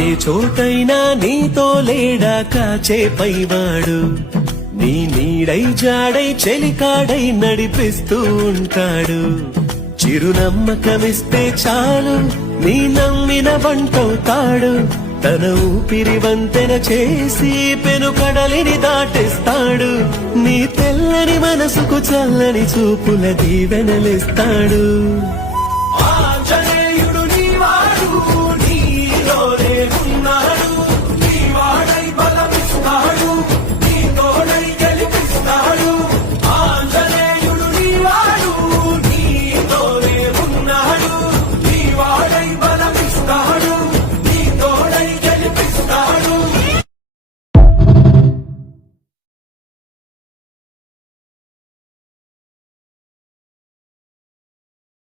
ఏ చోటైనా నీతో లేడా కాచే పైవాడు, నీ నీడై జాడై చెలికాడై నడిపిస్తూ ఉంటాడు. చిరునమ్మకమిస్తే చాలు నీ నమ్మిన వంటవుతాడు. తన ఊపిరి వంతెన చేసి పెను కడలిని దాటిస్తాడు. నీ తెల్లని మనసుకు చల్లని చూపుల దీవెనలిస్తాడు.